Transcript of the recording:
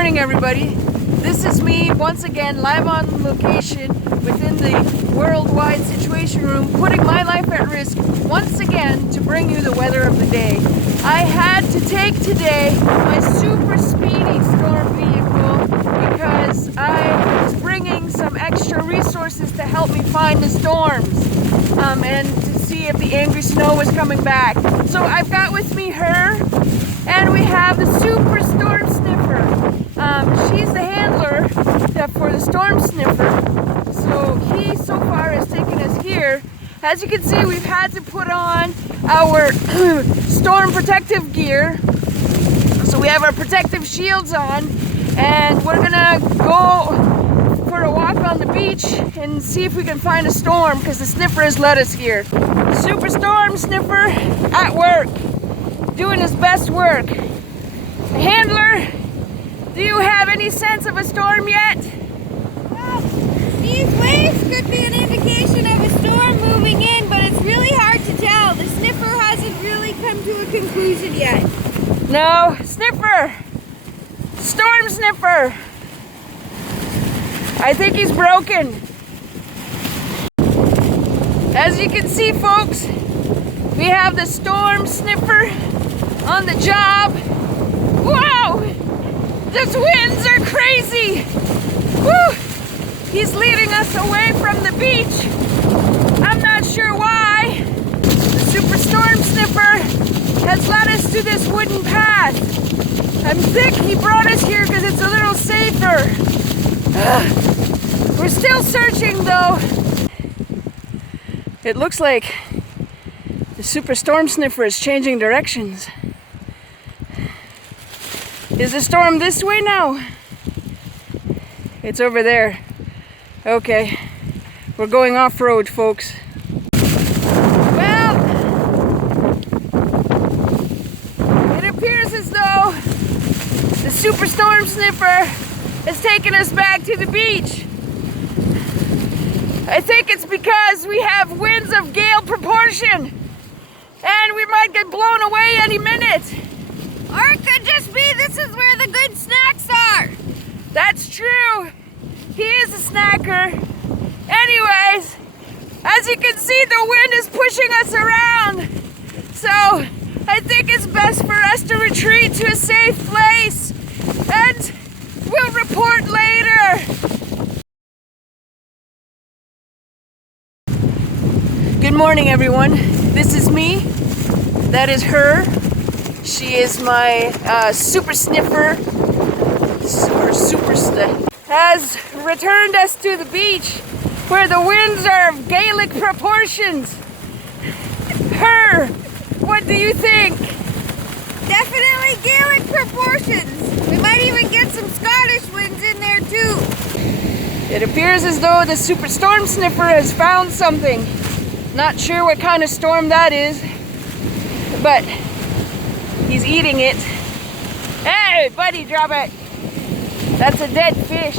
morning, everybody. This is me once again live on location within the worldwide situation room, putting my life at risk once again to bring you the weather of the day. I had to take today my super speedy storm vehicle because I was bringing some extra resources to help me find the storms and to see if the angry snow was coming back. So I've got with me her, and we have the Super Storm Sniffer. She's the handler for the Storm Sniffer. So he so far has taken us here. As you can see, we've had to put on our storm protective gear. So we have our protective shields on, and we're gonna go for a walk on the beach and see if we can find a storm, because the sniffer has led us here. Super Storm Sniffer at work, doing his best work. The handler, do you have any sense of a storm yet? Well, these waves could be an indication of a storm moving in, but it's really hard to tell. The sniffer hasn't really come to a conclusion yet. No, Sniffer! Storm Sniffer! I think he's broken. As you can see, folks, we have the Storm Sniffer on the job. Whoa! These winds are crazy! Woo! He's leading us away from the beach. I'm not sure why. The Super Storm Sniffer has led us to this wooden path. I'm sick he brought us here because it's a little safer. We're still searching though. It looks like the Super Storm Sniffer is changing directions. Is the storm this way now? It's over there. Okay, we're going off-road, folks. Well, it appears as though the Super Storm Sniffer has taken us back to the beach. I think it's because we have winds of gale proportion, and we might get blown away any minute. Or it could just be this is where the good snacks are. That's true. He is a snacker. Anyways, as you can see, the wind is pushing us around. So I think it's best for us to retreat to a safe place, and we'll report later. Good morning, everyone. This is me. That is her. She is my Super Sniffer. Super Sniffer has returned us to the beach where the winds are of Gaelic proportions. Her, what do you think? Definitely Gaelic proportions. We might even get some Scottish winds in there too. It appears as though the Super Storm Sniffer has found something. Not sure what kind of storm that is, but he's eating it. Hey, buddy, drop it. That's a dead fish.